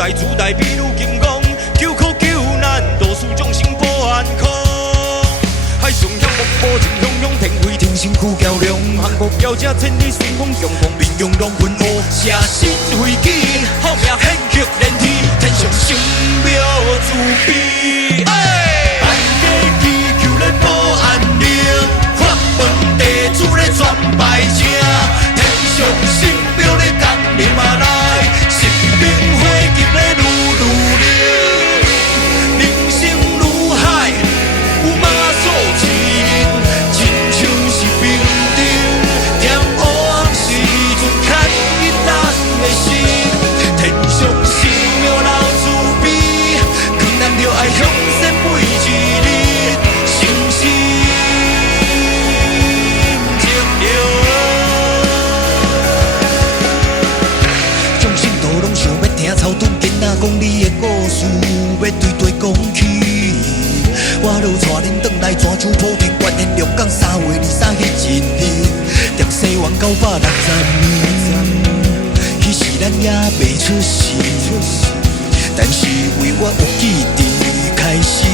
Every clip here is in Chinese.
代自代比如金刚，救苦救难，多数众生保安康。海上向木波正汹涌，天飞天星苦较量，航空标者千里随风强风，民用浪云雾，写实飞机，好命显赫连天，天上神庙慈悲。万家祈求咧保安宁，法门弟子咧传拜正，天上神庙咧降临啊来，神明火急咧愈愈灵，人生如海，有马祖指引，亲像是平等，点黑暗时阵牵引咱的心，天上神庙留慈悲，劝咱着爱向善每一日，诚心正着。众生都拢想要听草屯囡仔讲你的故事，要对对讲起。我著带恁转来泉州莆田关天龙岗3月23迄一日，จาก西元960年，迄时咱也未出世，但是为我有记忆开始，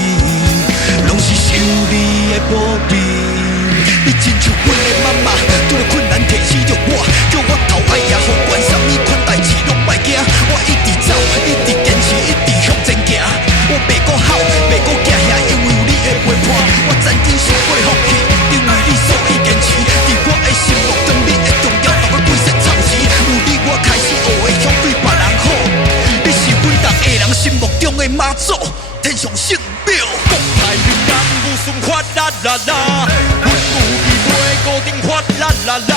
拢是受你的保庇。你亲像阮的妈妈，拄着困难提醒着我，叫我头爱也好管啥物款代志拢莫惊，我一直走，一直坚持，一直向前行。我袂搁哭，袂搁惊吓，因为有你的陪伴，我曾经想过放弃，因为你所以坚持。伫我的心目中，你的重要让我规身操持，有你我开始学会相对别人好。你是阮逐个人心目中的妈祖，天上圣庙。国泰民安，武顺发啦啦啦，阮有机会固定发啦啦啦。